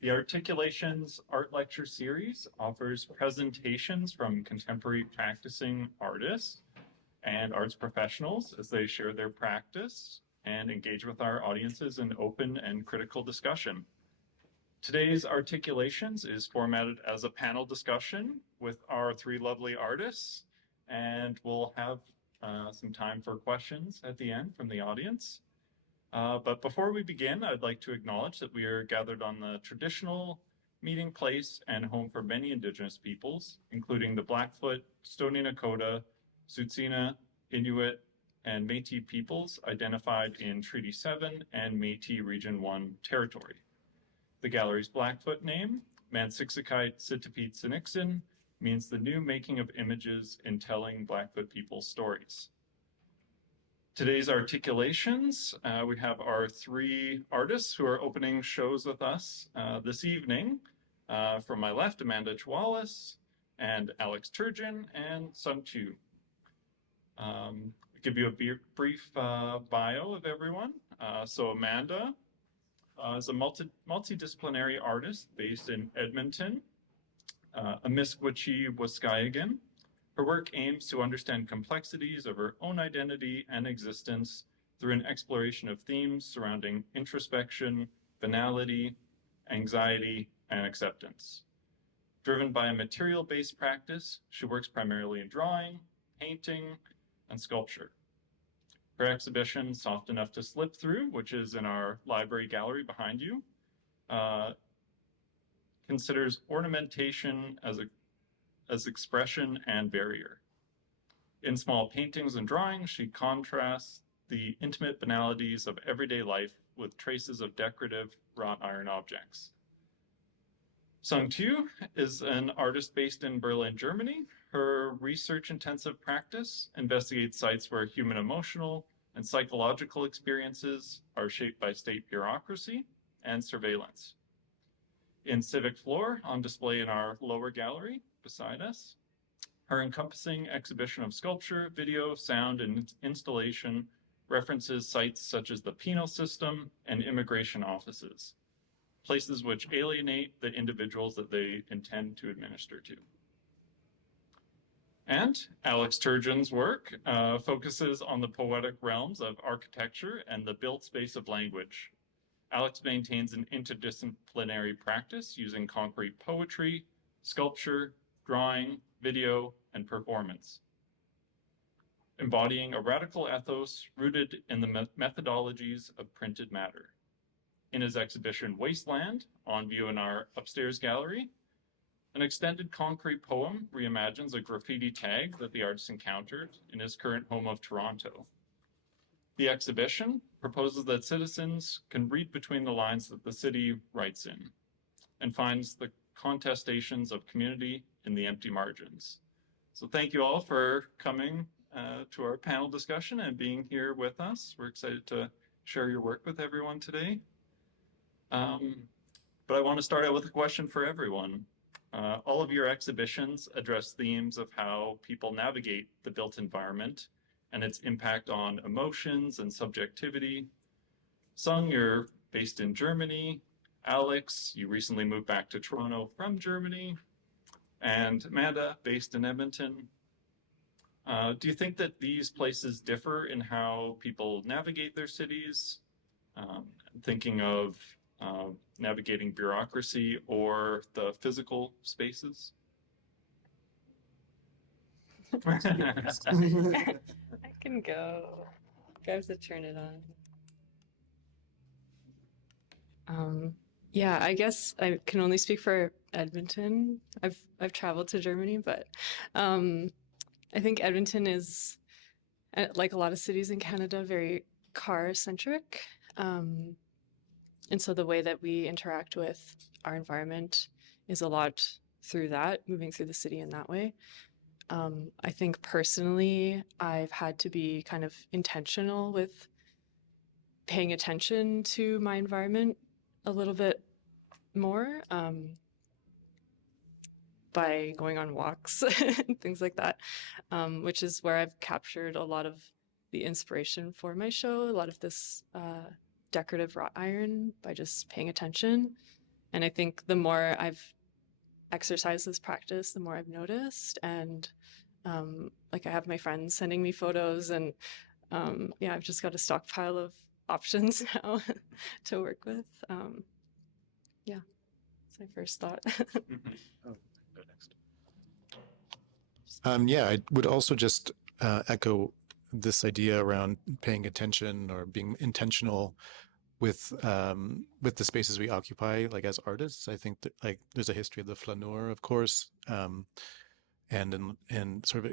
The Articulations Art Lecture Series offers presentations from contemporary practicing artists and arts professionals as they share their practice and engage with our audiences in open and critical discussion. Today's Articulations is formatted as a panel discussion with our three lovely artists, and we'll have some time for questions at the end from the audience. But before we begin, I'd like to acknowledge that we are gathered on the traditional meeting place and home for many Indigenous peoples, including the Blackfoot, Stoney Nakoda, Tsuut'ina, Inuit, and Métis peoples identified in Treaty 7 and Métis Region 1 territory. The gallery's Blackfoot name, Maansiksikaitsitapiitsinikssin, means the new making of images in telling Blackfoot people's stories. Today's Articulations, we have our three artists who are opening shows with us this evening. From my left, Amanda Chwelos and Alex Turgeon and Sung Tieu. I'll give you a brief bio of everyone. So Amanda is a multidisciplinary artist based in Edmonton, a Miskwichi-Waskayagan. Her work aims to understand complexities of her own identity and existence through an exploration of themes surrounding introspection, banality, anxiety, and acceptance. Driven by a material-based practice, she works primarily in drawing, painting, and sculpture. Her exhibition, Soft Enough to Slip Through, which is in our library gallery behind you, considers ornamentation as expression and barrier. In small paintings and drawings, she contrasts the intimate banalities of everyday life with traces of decorative wrought iron objects. Sung Tieu is an artist based in Berlin, Germany. Her research-intensive practice investigates sites where human emotional and psychological experiences are shaped by state bureaucracy and surveillance. In Civic Floor, on display in our lower gallery beside us, her encompassing exhibition of sculpture, video, sound, and installation references sites such as the penal system and immigration offices, places which alienate the individuals that they intend to administer to. And Alex Turgeon's work focuses on the poetic realms of architecture and the built space of language. Alex maintains an interdisciplinary practice using concrete poetry, sculpture, drawing, video, and performance, embodying a radical ethos rooted in the methodologies of printed matter. In his exhibition Wasteland, on view in our upstairs gallery, an extended concrete poem reimagines a graffiti tag that the artist encountered in his current home of Toronto. The exhibition proposes that citizens can read between the lines that the city writes in and finds the contestations of community in the empty margins. So thank you all for coming to our panel discussion and being here with us. We're excited to share your work with everyone today. But I want to start out with a question for everyone. All of your exhibitions address themes of how people navigate the built environment and its impact on emotions and subjectivity. Sung, you're based in Germany. Alex, you recently moved back to Toronto from Germany. And Amanda, based in Edmonton. Do you think that these places differ in how people navigate their cities? Thinking of navigating bureaucracy or the physical spaces? I can go. I have to turn it on. Yeah, I guess I can only speak for Edmonton. I've traveled to Germany, but I think Edmonton is, like a lot of cities in Canada, very car-centric. And so the way that we interact with our environment is a lot through that, moving through the city in that way. I think personally, I've had to be kind of intentional with paying attention to my environment a little bit more by going on walks and things like that, which is where I've captured a lot of the inspiration for my show, a lot of this decorative wrought iron by just paying attention And I think the more I've exercised this practice, the more I've noticed. And like I have my friends sending me photos, and yeah, I've just got a stockpile of options now to work with. Yeah, that's my first thought. Oh, go next. Yeah, I would also just echo this idea around paying attention or being intentional with the spaces we occupy, like as artists. I think that like there's a history of the flaneur, of course, and sort of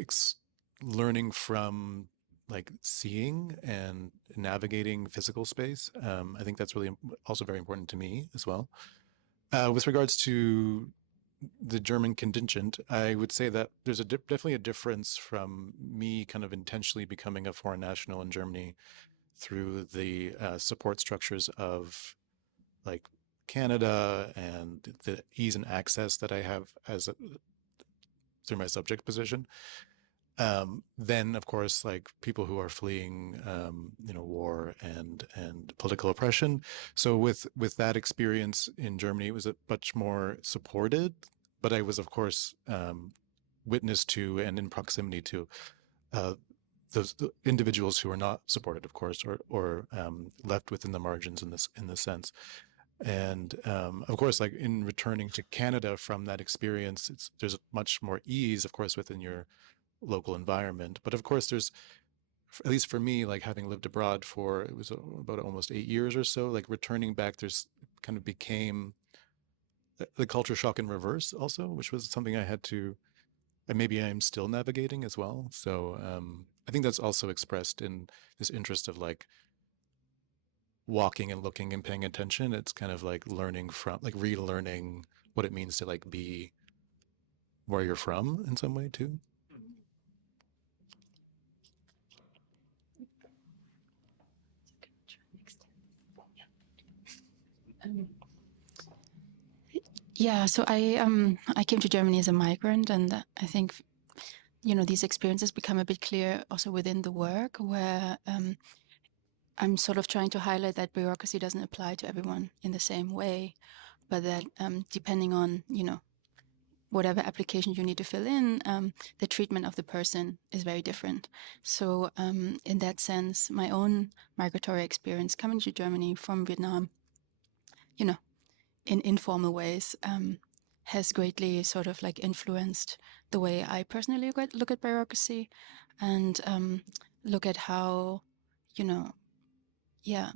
learning from like seeing and navigating physical space. I think that's really also very important to me as well. With regards to the German contingent, I would say that there's definitely a difference from me kind of intentionally becoming a foreign national in Germany through the support structures of like Canada and the ease and access that I have through my subject position. Then, of course, like people who are fleeing, war and political oppression. So with that experience in Germany, it was much more supported. But I was, of course, witness to and in proximity to those individuals who are not supported, of course, or left within the margins in this sense. And of course, like in returning to Canada from that experience, there's much more ease, of course, within your local environment. But of course, there's, at least for me, like having lived abroad for, it was about almost 8 years or so, like returning back, there's kind of became the culture shock in reverse also, which was something I had to, and maybe I'm still navigating as well. So I think that's also expressed in this interest of like walking and looking and paying attention. It's kind of like learning from, like relearning what it means to like be where you're from in some way too. Yeah, so I came to Germany as a migrant, and I think these experiences become a bit clear also within the work, where I'm sort of trying to highlight that bureaucracy doesn't apply to everyone in the same way, but that depending on whatever application you need to fill in, the treatment of the person is very different. So in that sense, my own migratory experience coming to Germany from Vietnam, in informal ways, has greatly sort of like influenced the way I personally look at bureaucracy, and look at how, the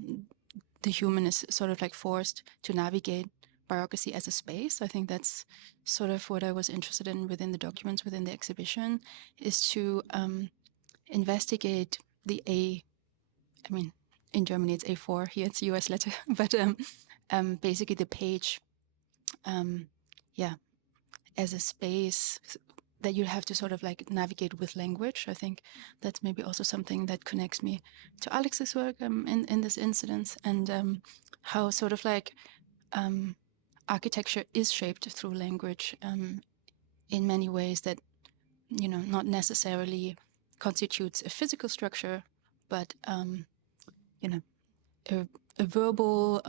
human is sort of like forced to navigate bureaucracy as a space. I think that's sort of what I was interested in within the documents within the exhibition, is to investigate I mean, in Germany it's A4, here it's US letter, but basically the page, as a space that you have to sort of like navigate with language. I think that's maybe also something that connects me to Alex's work in this incident, and how sort of like architecture is shaped through language in many ways that, not necessarily constitutes a physical structure, but, a verbal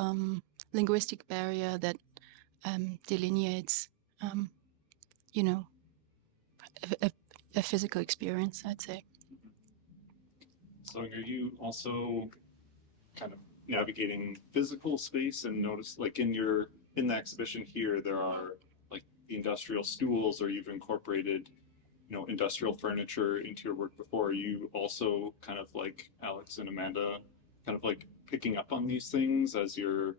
linguistic barrier that delineates, a physical experience, I'd say. So are you also kind of navigating physical space, and notice like in the exhibition here, there are like the industrial stools, or you've incorporated, industrial furniture into your work before? Are you also kind of like Alex and Amanda, kind of like picking up on these things as you're,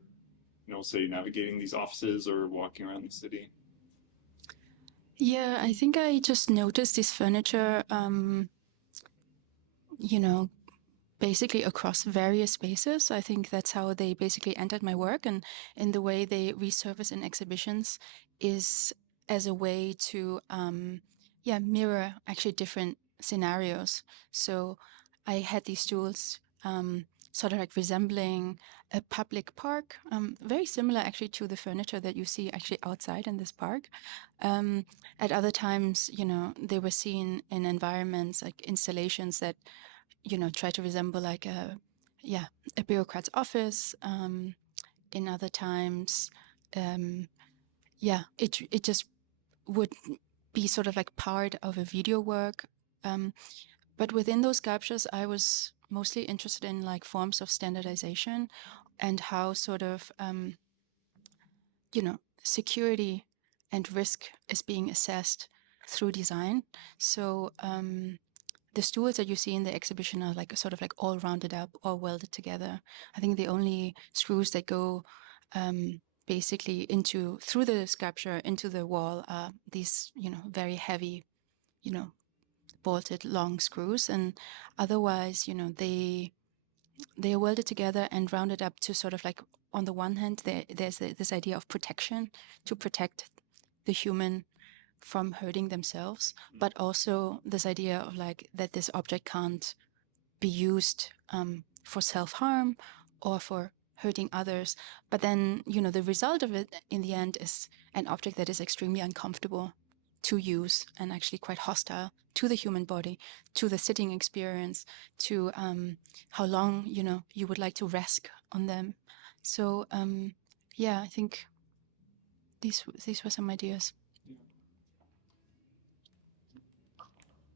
say navigating these offices or walking around the city? Yeah, I think I just noticed this furniture, basically across various spaces. I think that's how they basically entered my work, and in the way they resurface in exhibitions is as a way to, mirror actually different scenarios. So I had these stools sort of like resembling a public park, very similar actually to the furniture that you see actually outside in this park. At other times, they were seen in environments like installations that, try to resemble like a bureaucrat's office. In other times, yeah, it just would be sort of like part of a video work. But within those sculptures, I was mostly interested in like forms of standardization and how sort of, security and risk is being assessed through design. So the stools that you see in the exhibition are like sort of like all rounded up, all welded together. I think the only screws that go basically through the sculpture into the wall are these, very heavy, bolted long screws, and otherwise, they are welded together and rounded up to sort of like, on the one hand, there's this idea of protection to protect the human from hurting themselves, but also this idea of like that this object can't be used for self-harm or for hurting others. But then, the result of it in the end is an object that is extremely uncomfortable to use and actually quite hostile to the human body, to the sitting experience, to how long, you would like to rest on them. So yeah, I think these were some ideas.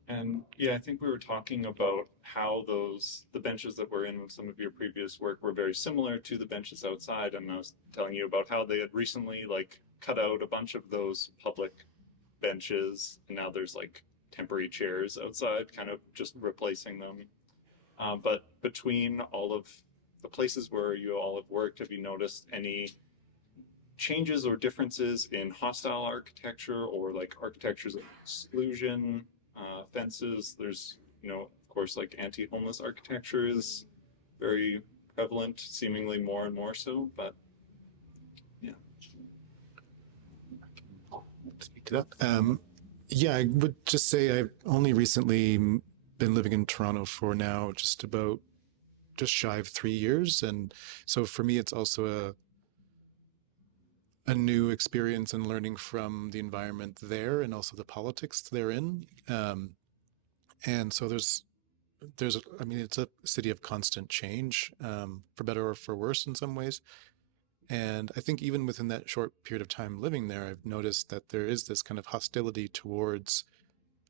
And yeah, I think we were talking about how the benches that were in some of your previous work were very similar to the benches outside. And I was telling you about how they had recently like cut out a bunch of those public benches, and now there's like temporary chairs outside, kind of just replacing them. But between all of the places where you all have worked, have you noticed any changes or differences in hostile architecture or like architectures of exclusion, fences? There's, of course, like anti-homeless architecture is very prevalent, seemingly more and more so, but yeah. Speak to that. Yeah, I would just say I've only recently been living in Toronto for now just shy of 3 years. And so for me, it's also a new experience and learning from the environment there and also the politics therein. And so I mean, it's a city of constant change, for better or for worse in some ways. And I think even within that short period of time living there, I've noticed that there is this kind of hostility towards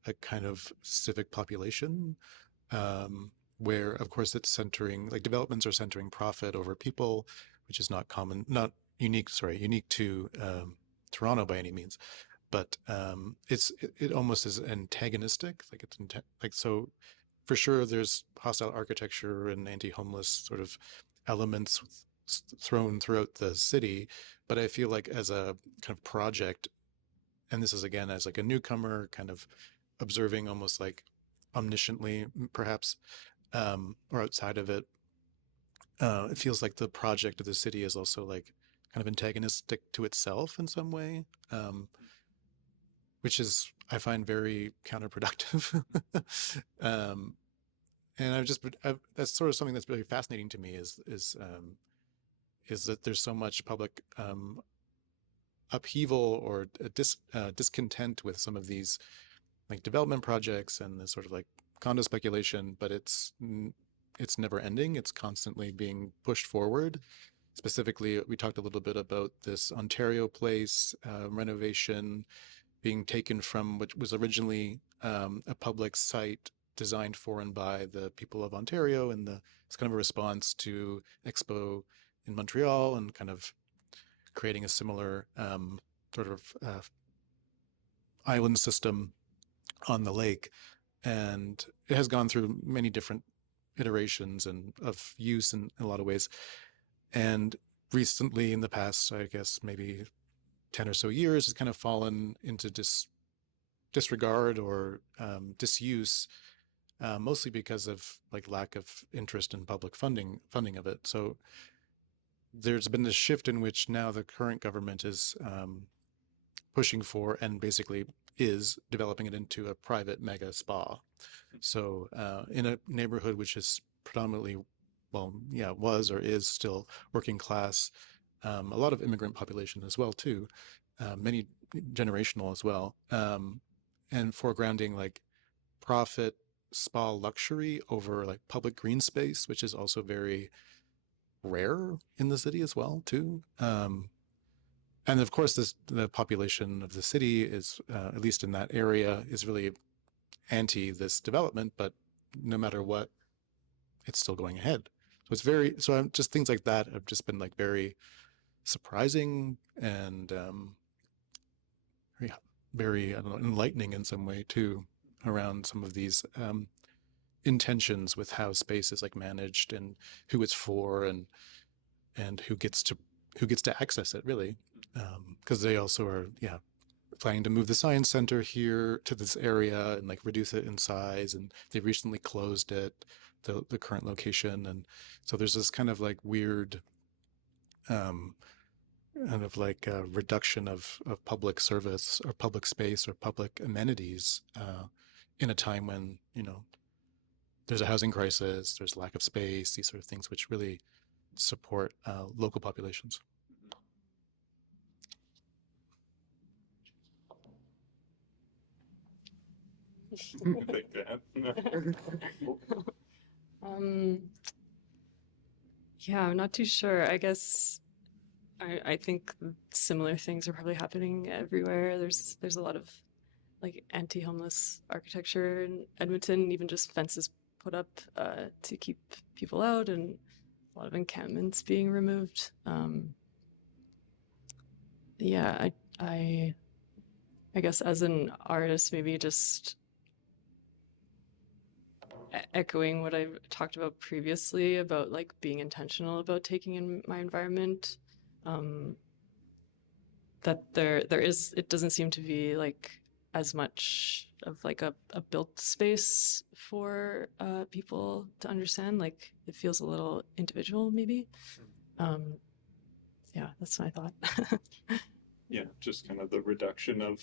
a kind of civic population, where, of course, developments are centering profit over people, which is unique to Toronto by any means. But it almost is antagonistic, so. For sure, there's hostile architecture and anti-homeless sort of elements thrown throughout the city, but I feel like as a kind of project, and this is again as like a newcomer, kind of observing almost like omnisciently, perhaps, or outside of it, it feels like the project of the city is also like kind of antagonistic to itself in some way, which is, I find, very counterproductive. And that's sort of something that's really fascinating to me is that there's so much public upheaval or discontent with some of these like development projects and the sort of like condo speculation, but it's never ending. It's constantly being pushed forward. Specifically, we talked a little bit about this Ontario place renovation being taken from what was originally a public site designed for and by the people of Ontario, and it's kind of a response to Expo in Montreal and kind of creating a similar sort of island system on the lake. And it has gone through many different iterations and of use in a lot of ways. And recently, in the past, I guess maybe 10 or so years, has kind of fallen into disregard or disuse, mostly because of like lack of interest in public funding of it. So there's been this shift in which now the current government is pushing for and basically is developing it into a private mega spa. So in a neighborhood which is predominantly, was or is still working class, a lot of immigrant population as well too, many generational as well, and foregrounding like profit spa luxury over like public green space, which is also very rare in the city as well too. And of course, the population of the city is, at least in that area, is really anti this development, but no matter what, it's still going ahead. So it's I'm just things like that have just been like very surprising and very, very, I don't know, enlightening in some way too, around some of these intentions with how space is like managed and who it's for and who gets to access it really, because they also are planning to move the science center here to this area and like reduce it in size, and they recently closed it, the current location, and so there's this kind of like weird kind of like a reduction of public service or public space or public amenities in a time when, you know, there's a housing crisis, there's lack of space, these sort of things which really support local populations. Yeah, I'm not too sure. I guess I think similar things are probably happening everywhere. There's a lot of like anti-homeless architecture in Edmonton, even just fences put up to keep people out, and a lot of encampments being removed. Yeah, I guess as an artist, maybe just echoing what I talked about previously about like being intentional about taking in my environment. That it doesn't seem to be like as much of like a built space for people to understand. Like it feels a little individual maybe. Yeah, that's my thought. Yeah, just kind of the reduction of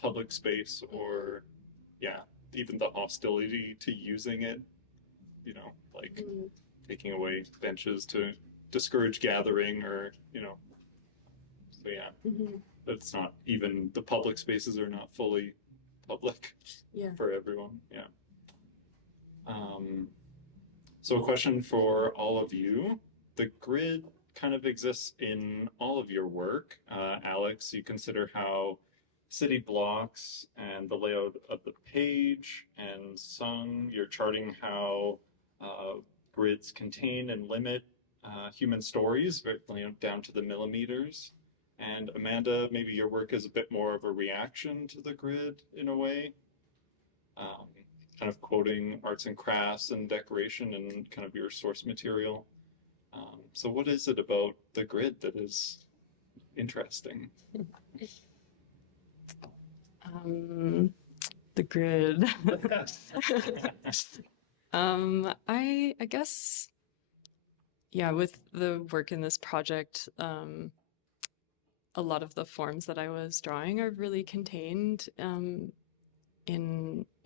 public space, or even the hostility to using it, you know, like taking away benches to discourage gathering, or, you know, so that's not even, the public spaces are not fully public for everyone. So a question for all of you. The grid kind of exists in all of your work. Alex, you consider how city blocks and the layout of the page, and Sung, you're charting how grids contain and limit human stories, down to the millimeters. And Amanda, maybe your work is a bit more of a reaction to the grid in a way, kind of quoting arts and crafts and decoration and kind of your source material. So what is it about the grid that is interesting? The grid. I guess, yeah, with the work in this project, a lot of the forms that I was drawing are really contained in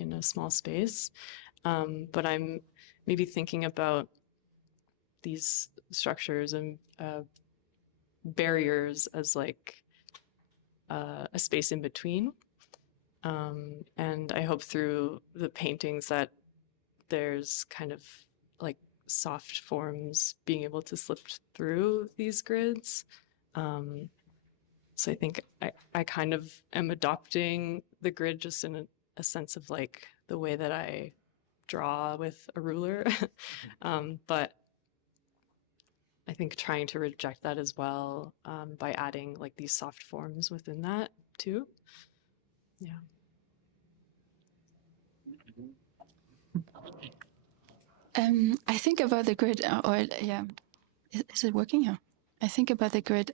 a small space. But I'm maybe thinking about these structures and barriers as like a space in between. And I hope through the paintings that there's kind of like soft forms being able to slip through these grids. So I think I kind of am adopting the grid just in a sense of like the way that I draw with a ruler. But I think trying to reject that as well by adding like these soft forms within that too. Yeah. I think about the grid, is it working? Yeah. I think about the grid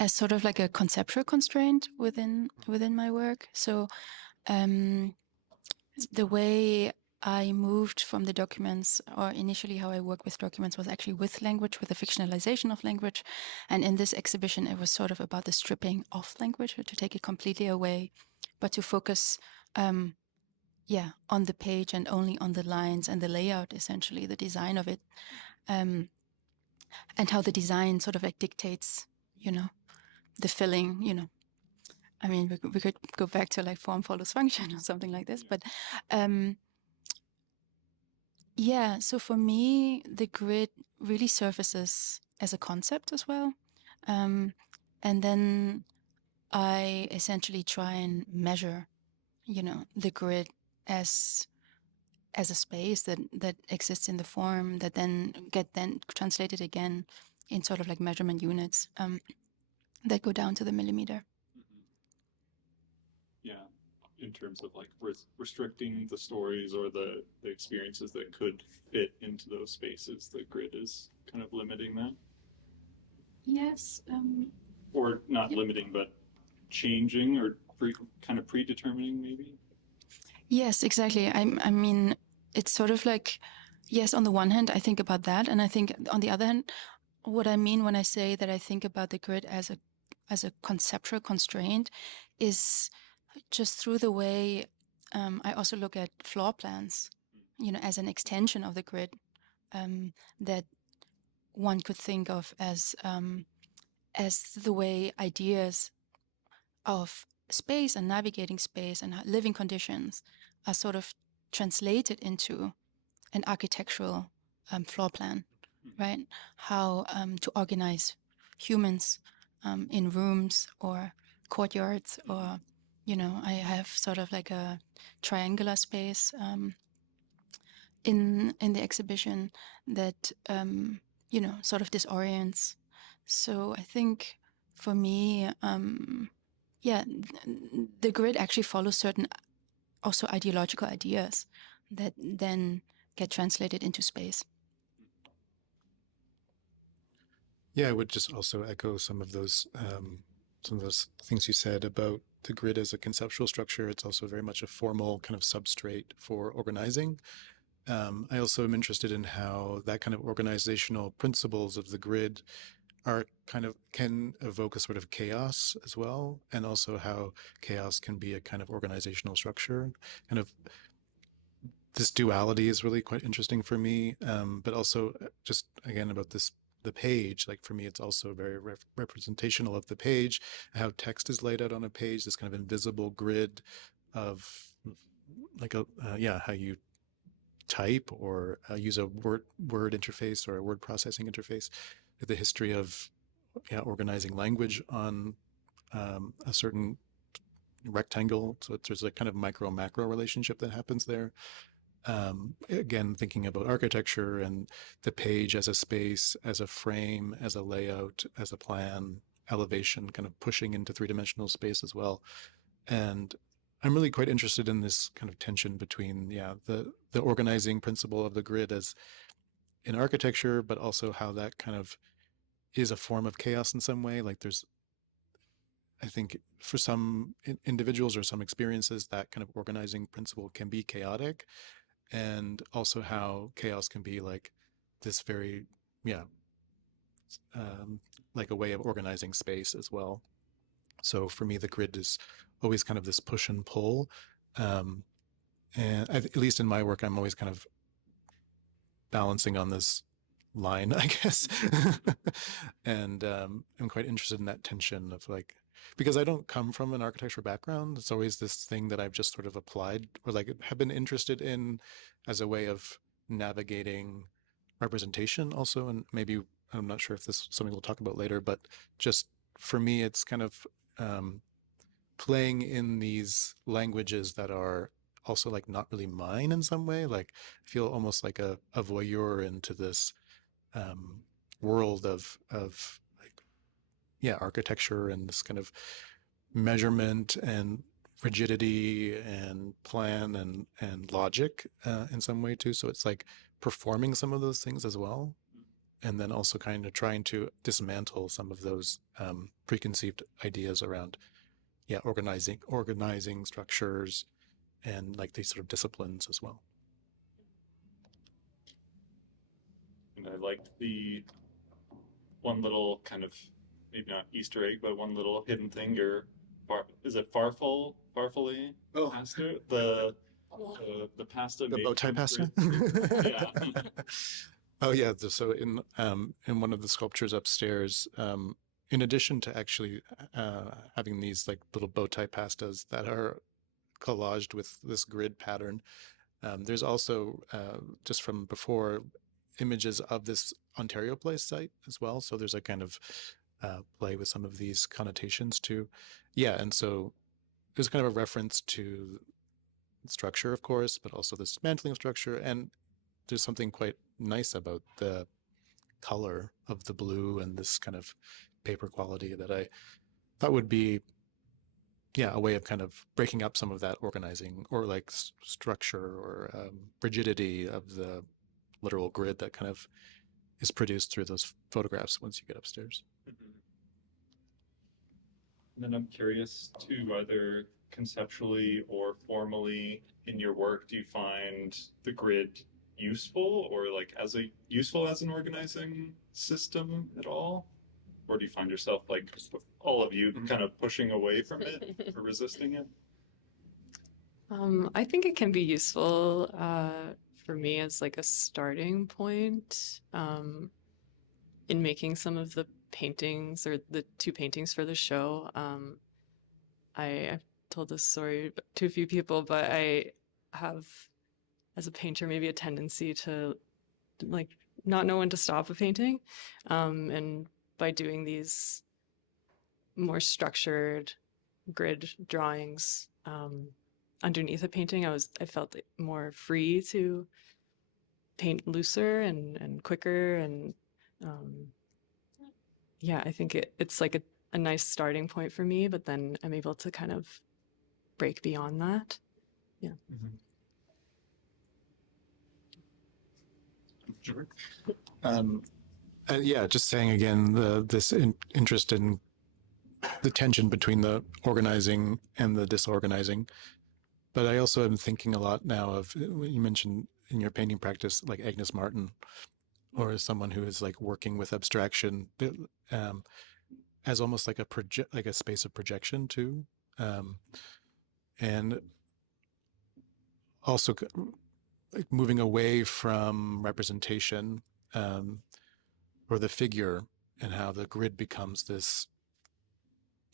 as sort of like a conceptual constraint within my work. So the way I moved from the documents, or initially how I work with documents, was actually with language, with the fictionalization of language. And in this exhibition, it was sort of about the stripping of language, to take it completely away, but to focus on the page and only on the lines and the layout, essentially, the design of it. And how the design sort of like dictates, you know, the filling, you know. I mean, we could go back to like form follows function or something like this, but so for me, the grid really surfaces as a concept as well. And then I essentially try and measure, the grid as a space that exists in the form that then translated again in sort of like measurement units that go down to the millimeter. Yeah, in terms of like restricting the stories or the experiences that could fit into those spaces, the grid is kind of limiting that. Yes. Or not limiting, but changing or kind of predetermining maybe. Yes, exactly. I mean, it's sort of like, yes, on the one hand, I think about that. And I think on the other hand, what I mean when I say that I think about the grid as a conceptual constraint is just through the way I also look at floor plans, as an extension of the grid that one could think of as the way ideas of space and navigating space and living conditions are sort of translated into an architectural floor plan, right? How to organize humans in rooms or courtyards, or I have sort of like a triangular space in the exhibition that sort of disorients. So I think for me, the grid actually follows certain also ideological ideas that then get translated into space. Yeah, I would just also echo some of those things you said about the grid as a conceptual structure. It's also very much a formal kind of substrate for organizing. I also am interested in how that kind of organizational principles of the grid are can evoke a sort of chaos as well, and also how chaos can be a kind of organizational structure. Kind of this duality is really quite interesting for me, but also just again about the page, like for me it's also very representational of the page, how text is laid out on a page, this kind of invisible grid of like how you type or use a word interface or a word processing interface, the history of organizing language on a certain rectangle. So there's a kind of micro macro relationship that happens there. Again, thinking about architecture and the page as a space, as a frame, as a layout, as a plan, elevation, kind of pushing into three-dimensional space as well. And I'm really quite interested in this kind of tension between, the organizing principle of the grid as in architecture, but also how that kind of is a form of chaos in some way. Like I think for some individuals or some experiences, that kind of organizing principle can be chaotic, and also how chaos can be like this very, like a way of organizing space as well. So for me, the grid is always kind of this push and pull. And at least in my work, I'm always kind of balancing on this line, I guess. And I'm quite interested in that tension of like, because I don't come from an architecture background, it's always this thing that I've just sort of applied or like have been interested in as a way of navigating representation also. And maybe, I'm not sure if this is something we'll talk about later, but just for me, it's kind of playing in these languages that are also like not really mine in some way. Like I feel almost like a voyeur into this world of like, architecture and this kind of measurement and rigidity and plan and logic in some way too. So it's like performing some of those things as well. And then also kind of trying to dismantle some of those preconceived ideas around, organizing structures and like these sort of disciplines as well. And I liked the one little kind of, maybe not Easter egg, but one little hidden thing. Is it farfalle pasta? The pasta. The bow tie pasta. Yeah. Oh yeah. So in one of the sculptures upstairs, in addition to actually having these like little bow tie pastas that are collaged with this grid pattern, there's also just from before images of this Ontario Place site as well. So there's a kind of play with some of these connotations too. Yeah, and so there's kind of a reference to structure, of course, but also the dismantling of structure. And there's something quite nice about the color of the blue and this kind of paper quality that I thought would be, yeah, a way of kind of breaking up some of that organizing or like structure or rigidity of the literal grid that kind of is produced through those photographs once you get upstairs. And then I'm curious too, either conceptually or formally in your work, do you find the grid useful or like useful as an organizing system at all? Or do you find yourself, like all of you, kind of pushing away from it or resisting it? I think it can be useful for me as like a starting point in making some of the paintings or the two paintings for the show. I've told this story to a few people, but I have, as a painter, maybe a tendency to like not know when to stop a painting. And by doing these more structured grid drawings underneath a painting, I felt more free to paint looser and quicker. And yeah, I think it's like a nice starting point for me, but then I'm able to kind of break beyond that. Yeah. Yeah, just saying again, this interest in the tension between the organizing and the disorganizing. But I also am thinking a lot now of what you mentioned in your painting practice, like Agnes Martin, or as someone who is like working with abstraction as almost like a space of projection too, and also like moving away from representation or the figure, and how the grid becomes this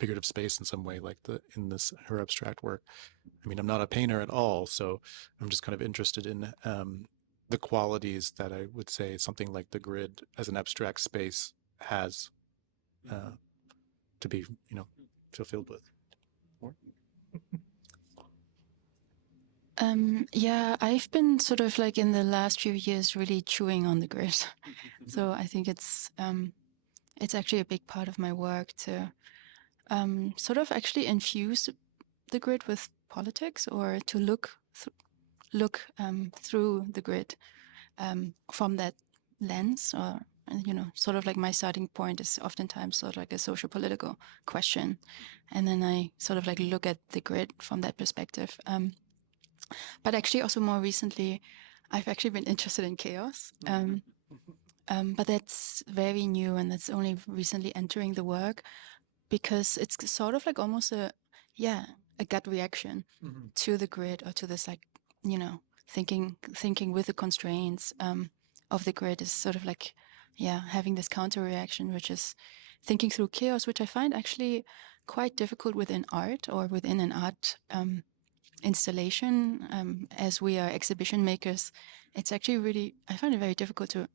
figurative space in some way, like in her abstract work. I mean, I'm not a painter at all, so I'm just kind of interested in the qualities that I would say something like the grid as an abstract space has to be, fulfilled with. Yeah, I've been sort of like in the last few years really chewing on the grid. So I think it's actually a big part of my work to sort of actually infuse the grid with politics, or to look through the grid from that lens, or sort of like my starting point is oftentimes sort of like a social political question, and then I sort of like look at the grid from that perspective. But actually also more recently, I've actually been interested in chaos. But that's very new, and that's only recently entering the work, because it's sort of like almost a gut reaction to the grid, or to this, like, thinking with the constraints of the grid is sort of like, having this counter reaction, which is thinking through chaos, which I find actually quite difficult within art, or within an art installation. As we are exhibition makers, it's actually really, I find it very difficult to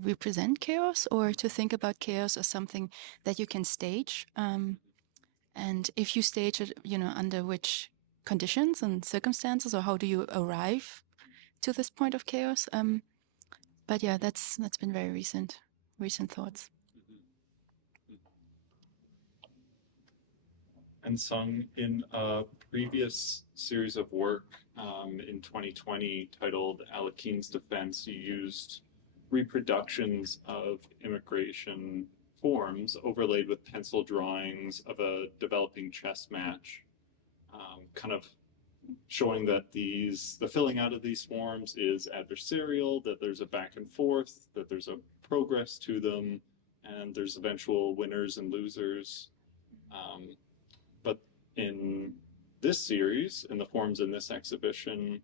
represent chaos, or to think about chaos as something that you can stage. And if you stage it, under which conditions and circumstances, or how do you arrive to this point of chaos? But yeah, that's been very recent thoughts. And Sung, in a previous series of work in 2020 titled Alekeen's Defense, you used reproductions of immigration forms overlaid with pencil drawings of a developing chess match, kind of showing that the filling out of these forms is adversarial, that there's a back and forth, that there's a progress to them, and there's eventual winners and losers. But in this series, in the forms in this exhibition,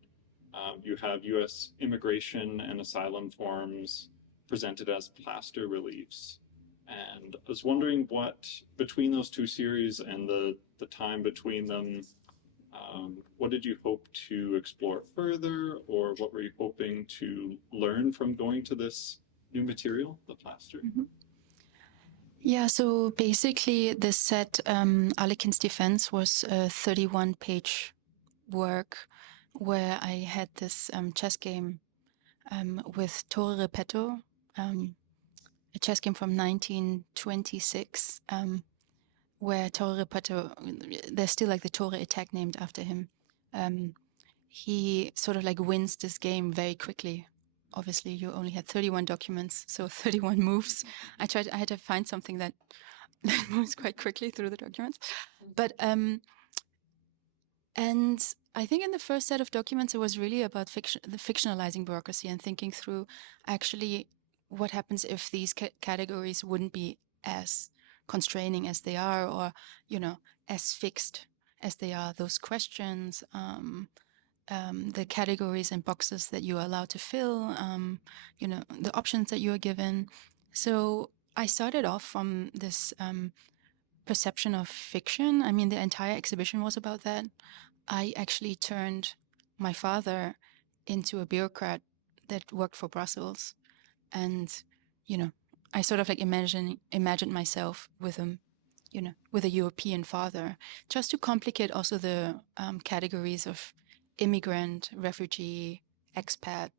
you have U.S. immigration and asylum forms presented as plaster reliefs. And I was wondering what, between those two series and the time between them, what did you hope to explore further, or what were you hoping to learn from going to this new material, the plaster? Yeah, so basically the set Arlequin's Defense was a 31-page work where I had this chess game with Torre Repetto, a chess game from 1926, where Torre Repetto, there's still like the Torre attack named after him. He sort of like wins this game very quickly. Obviously, you only had 31 documents, so 31 moves. I had to find something that moves quite quickly through the documents. But and I think in the first set of documents, it was really about the fictionalizing bureaucracy and thinking through actually what happens if these categories wouldn't be as constraining as they are, or, you know, as fixed as they are. Those questions, the categories and boxes that you are allowed to fill, you know, the options that you are given. So I started off from this perception of fiction. I mean, the entire exhibition was about that. I actually turned my father into a bureaucrat that worked for Brussels. And, you know, I sort of like imagined myself with him, you know, with a European father, just to complicate also the categories of immigrant, refugee, expat,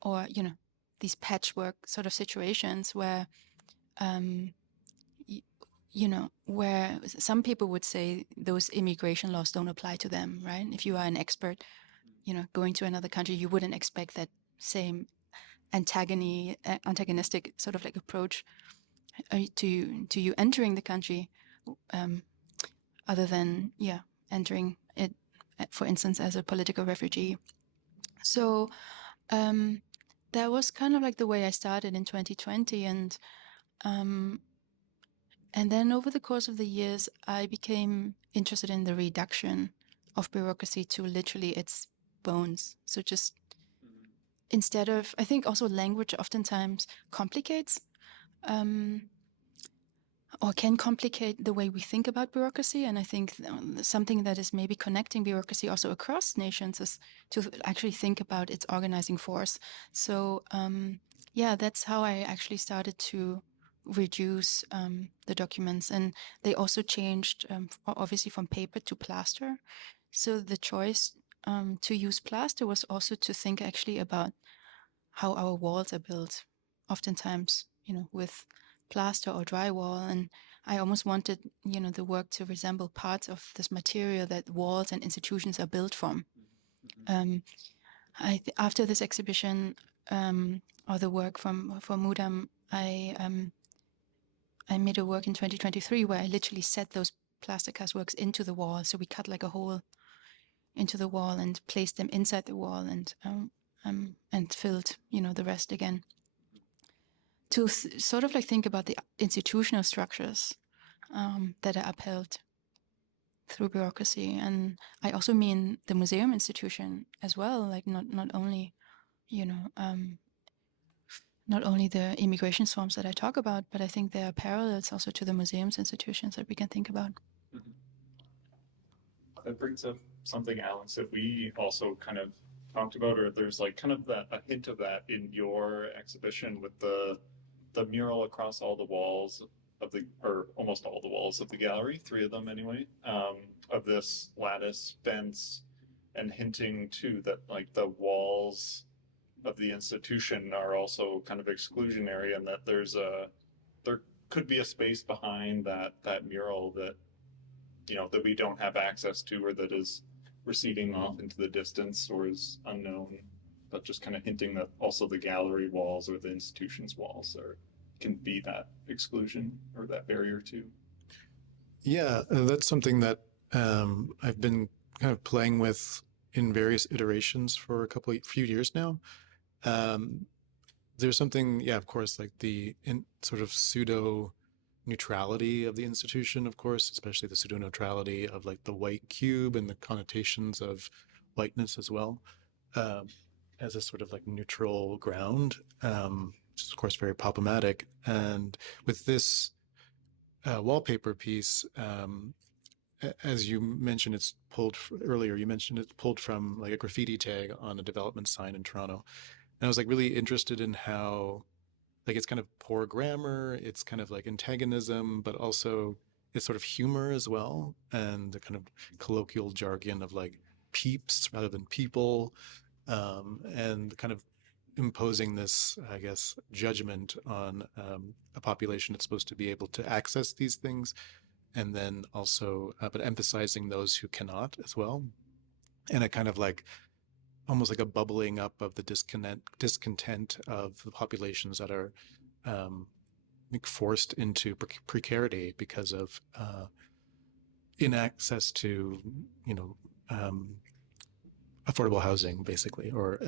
or, you know, these patchwork sort of situations where, you know, where some people would say those immigration laws don't apply to them, right? If you are an expert, you know, going to another country, you wouldn't expect that same antagonistic sort of like approach to you entering the country, other than entering it, for instance, as a political refugee. So that was kind of like the way I started in 2020, and then over the course of the years, I became interested in the reduction of bureaucracy to literally its bones. So just instead of, I think also language oftentimes complicates or can complicate the way we think about bureaucracy. And I think something that is maybe connecting bureaucracy also across nations is to actually think about its organizing force. So that's how I actually started to reduce the documents. And they also changed, obviously, from paper to plaster. So the choice to use plaster was also to think actually about how our walls are built, oftentimes, you know, with plaster or drywall. And I almost wanted, you know, the work to resemble parts of this material that walls and institutions are built from. After this exhibition, or the work for Mudam, I made a work in 2023 where I literally set those plaster cast works into the wall. So we cut like a hole into the wall and placed them inside the wall, and filled, you know, the rest again. To sort of like think about the institutional structures that are upheld through bureaucracy. And I also mean the museum institution as well, like not only, you know, not only the immigration swarms that I talk about, but I think there are parallels also to the museums institutions that we can think about. That brings up something, Alex, that we also kind of talked about, or there's like kind of a hint of that in your exhibition with the mural across all the walls of or almost all the walls of the gallery, 3 of them anyway, of this lattice fence, and hinting too that like the walls of the institution are also kind of exclusionary, and that there could be a space behind that mural that, you know, that we don't have access to, or that is receding off into the distance or is unknown, but just kind of hinting that also the gallery walls or the institution's walls can be that exclusion or that barrier too. Yeah, that's something that I've been kind of playing with in various iterations for a few years now. There's something, yeah, of course, like the sort of pseudo neutrality of the institution, of course, especially the pseudo neutrality of like the white cube and the connotations of whiteness as well, as a sort of like neutral ground, which is of course very problematic. And with this wallpaper piece, as you mentioned, it's pulled earlier. You mentioned it's pulled from like a graffiti tag on a development sign in Toronto, and I was like really interested in how like it's kind of poor grammar, it's kind of like antagonism, but also it's sort of humor as well, and the kind of colloquial jargon of like peeps rather than people, and kind of imposing this, I guess, judgment on a population that's supposed to be able to access these things, and then also, but emphasizing those who cannot as well, and a kind of like almost like a bubbling up of the discontent of the populations that are forced into precarity because of inaccess to, affordable housing, basically, or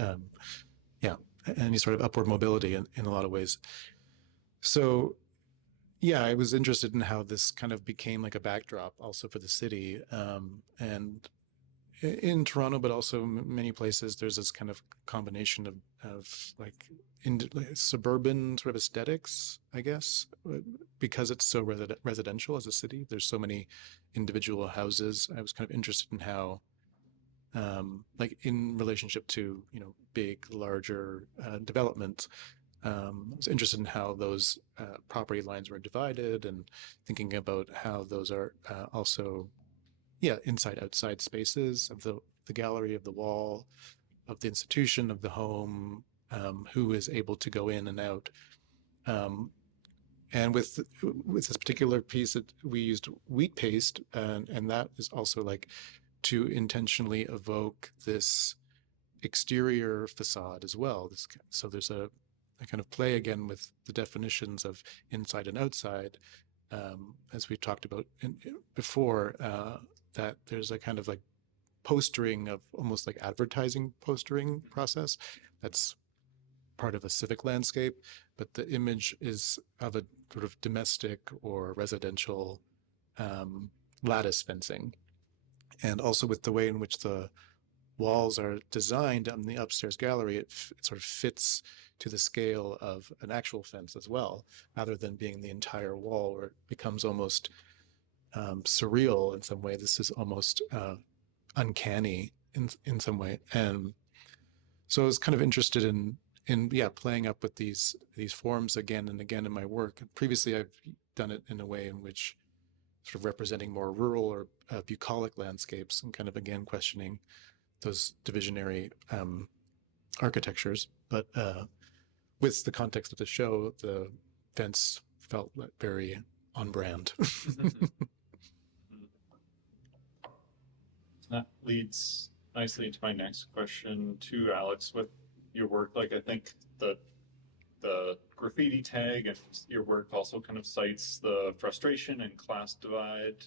yeah, any sort of upward mobility in a lot of ways. So yeah, I was interested in how this kind of became like a backdrop also for the city, and in Toronto, but also many places, there's this kind of combination of like suburban sort of aesthetics, I guess, because it's so residential as a city. There's so many individual houses. I was kind of interested in how, like in relationship to, big, larger developments, I was interested in how those property lines were divided, and thinking about how those are also, inside outside spaces of the gallery, of the wall, of the institution, of the home, who is able to go in and out. And with this particular piece, we used wheat paste, and that is also like to intentionally evoke this exterior facade as well. So there's a kind of play again with the definitions of inside and outside, as we talked about before, that there's a kind of like postering of almost like advertising postering process that's part of a civic landscape, but the image is of a sort of domestic or residential lattice fencing. And also with the way in which the walls are designed on the upstairs gallery, it sort of fits to the scale of an actual fence as well, rather than being the entire wall, where it becomes almost surreal in some way. This is almost uncanny in some way. And so I was kind of interested in playing up with these forms again and again in my work. Previously, I've done it in a way in which sort of representing more rural or bucolic landscapes, and kind of again questioning those divisionary architectures. But with the context of the show, the fence felt very on brand. That leads nicely into my next question too, Alex. With your work, like I think the graffiti tag and your work also kind of cites the frustration and class divide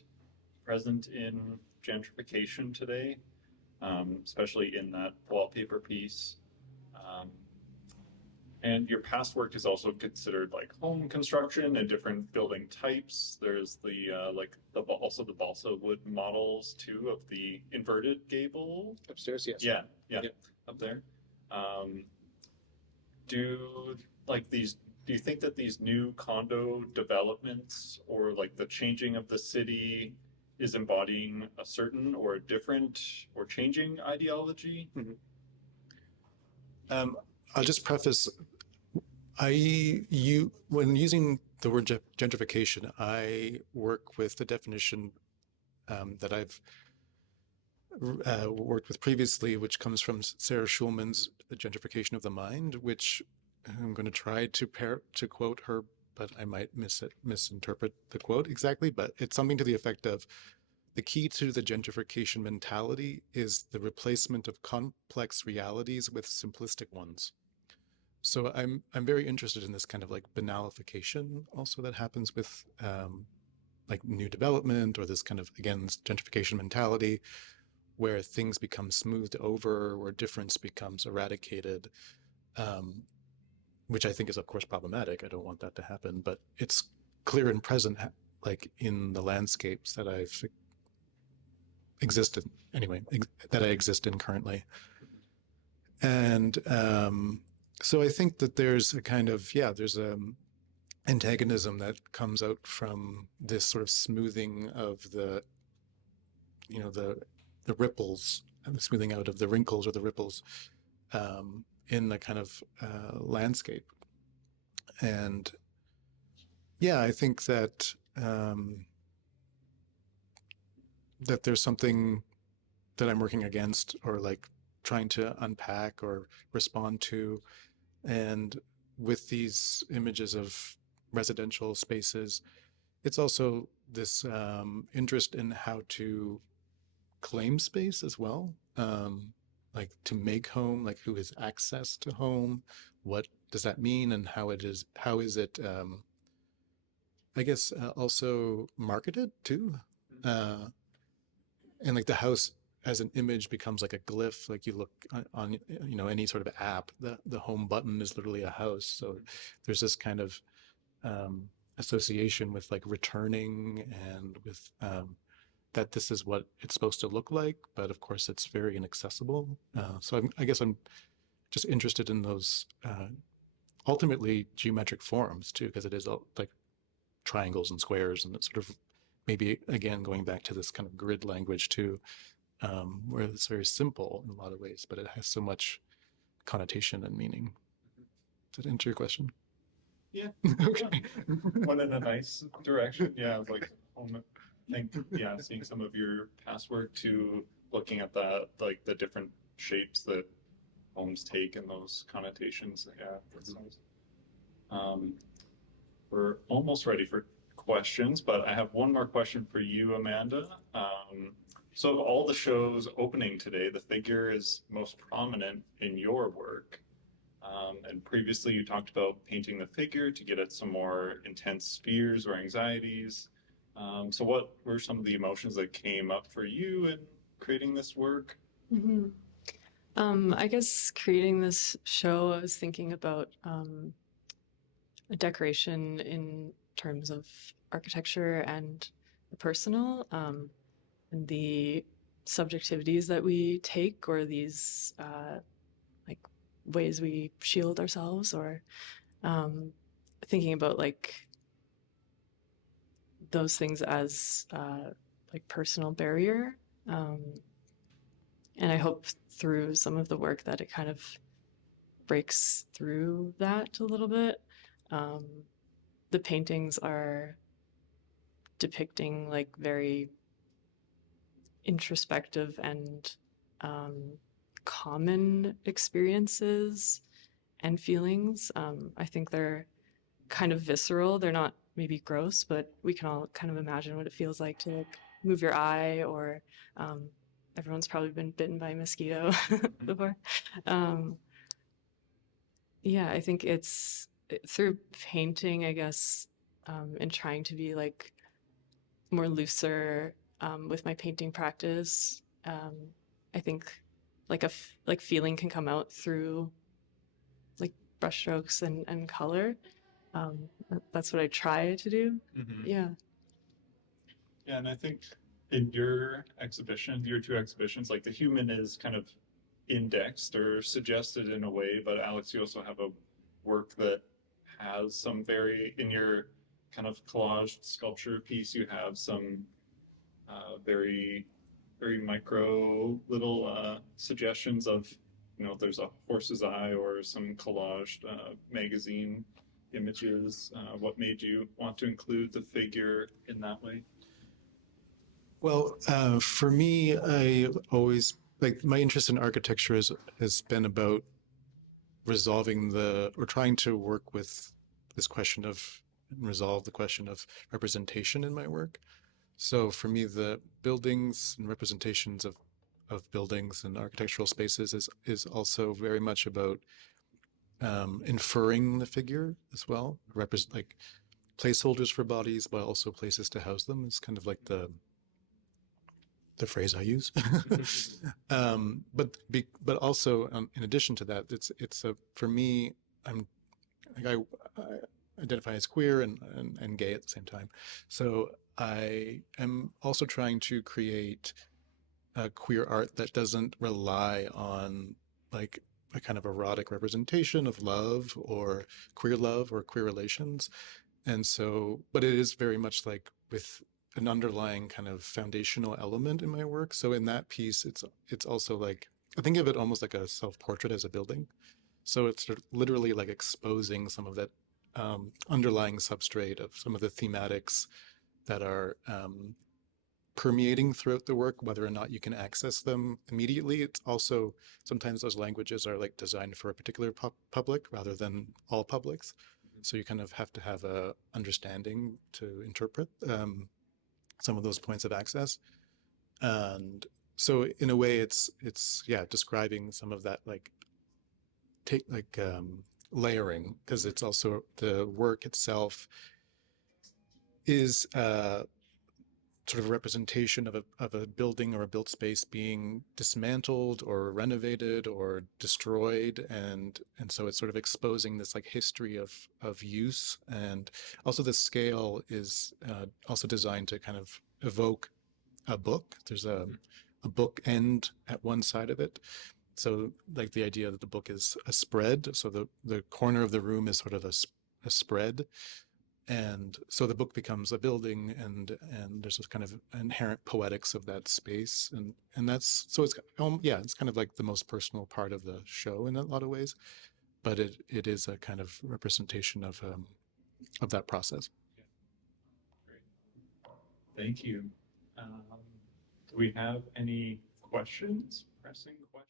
present in gentrification today, especially in that wallpaper piece. And your past work is also considered like home construction and different building types. There's the also the balsa wood models too, of the inverted gable Upstairs, yes. Yeah, Yep. up there. Do you think that these new condo developments, or like the changing of the city, is embodying a certain or a different or changing ideology? Mm-hmm. I'll just preface, when using the word gentrification, I work with the definition that I've worked with previously, which comes from Sarah Schulman's Gentrification of the Mind, which I'm going to try to quote her, but I might misinterpret the quote exactly, but it's something to the effect of, the key to the gentrification mentality is the replacement of complex realities with simplistic ones. So I'm very interested in this kind of like banalification also that happens with like new development, or this kind of, again, this gentrification mentality, where things become smoothed over, where difference becomes eradicated, which I think is of course problematic. I don't want that to happen, but it's clear and present, like in the landscapes that I've existed anyway, that I exist in currently. And so I think that there's a kind of, there's antagonism that comes out from this sort of smoothing of the ripples, and the smoothing out of the wrinkles or the ripples in the kind of landscape. And yeah, I think that that there's something that I'm working against or like trying to unpack or respond to. And with these images of residential spaces, it's also this interest in how to claim space as well. Like to make home, like who has access to home, what does that mean, and how is it, I guess, also marketed too. And like the house as an image becomes like a glyph. Like you look on you know, any sort of app, the home button is literally a house. So there's this kind of association with like returning and with that this is what it's supposed to look like, but of course it's very inaccessible. So I guess I'm just interested in those ultimately geometric forms too, because it is like triangles and squares, and it's sort of maybe again going back to this kind of grid language too, where it's very simple in a lot of ways, but it has so much connotation and meaning. Does that answer your question? Yeah. Okay. One in a nice direction. Yeah, like I think, yeah, seeing some of your past work to looking at that, like the different shapes that homes take and those connotations. Yeah, that's nice. We're almost ready for questions, but I have one more question for you, Amanda. So of all the shows opening today, the figure is most prominent in your work. And previously you talked about painting the figure to get at some more intense fears or anxieties. So what were some of the emotions that came up for you in creating this work? Mm-hmm. I guess creating this show, I was thinking about a decoration in terms of architecture and personal, and the subjectivities that we take, or these like ways we shield ourselves, or thinking about like those things as like personal barrier. And I hope through some of the work that it kind of breaks through that a little bit. The paintings are depicting like very introspective and common experiences and feelings. I think they're kind of visceral. They're not maybe gross, but we can all kind of imagine what it feels like to like move your eye, or everyone's probably been bitten by a mosquito before. Yeah, I think it's through painting, I guess, and trying to be like more looser with my painting practice. I think like like feeling can come out through like brushstrokes and color. That's what I try to do. Mm-hmm. Yeah. Yeah, and I think in your exhibition, your two exhibitions, like the human is kind of indexed or suggested in a way, but Alex, you also have a work that has some in your kind of collaged sculpture piece, you have some very, very micro little suggestions of, you know, there's a horse's eye or some collaged magazine images. What made you want to include the figure in that way? Well, for me, I always like my interest in architecture has been about resolving or trying to work with this question of resolve the question of representation in my work. So for me, the buildings and representations of buildings and architectural spaces is also very much about inferring the figure as well, like placeholders for bodies, but also places to house them is kind of like the phrase I use. But also in addition to that, it's for me, I identify as queer and gay at the same time. So I am also trying to create queer art that doesn't rely on like a kind of erotic representation of love or queer relations. And so, but it is very much like with an underlying kind of foundational element in my work. So in that piece, it's also like, I think of it almost like a self-portrait as a building. So it's literally like exposing some of that underlying substrate of some of the thematics that are permeating throughout the work, whether or not you can access them immediately. It's also sometimes those languages are like designed for a particular public rather than all publics. So you kind of have to have a understanding to interpret some of those points of access. And so in a way, it's yeah, describing some of that layering, because it's also the work itself is sort of a representation of a building or a built space being dismantled or renovated or destroyed, and so it's sort of exposing this like history of use. And also the scale is also designed to kind of evoke a book. There's a book end at one side of it. So like the idea that the book is a spread. So the corner of the room is sort of a spread. And so the book becomes a building, and there's this kind of inherent poetics of that space. And that's, so it's, yeah, it's kind of like the most personal part of the show in a lot of ways, but it is a kind of representation of that process. Great. Thank you. Do we have any questions? Pressing questions?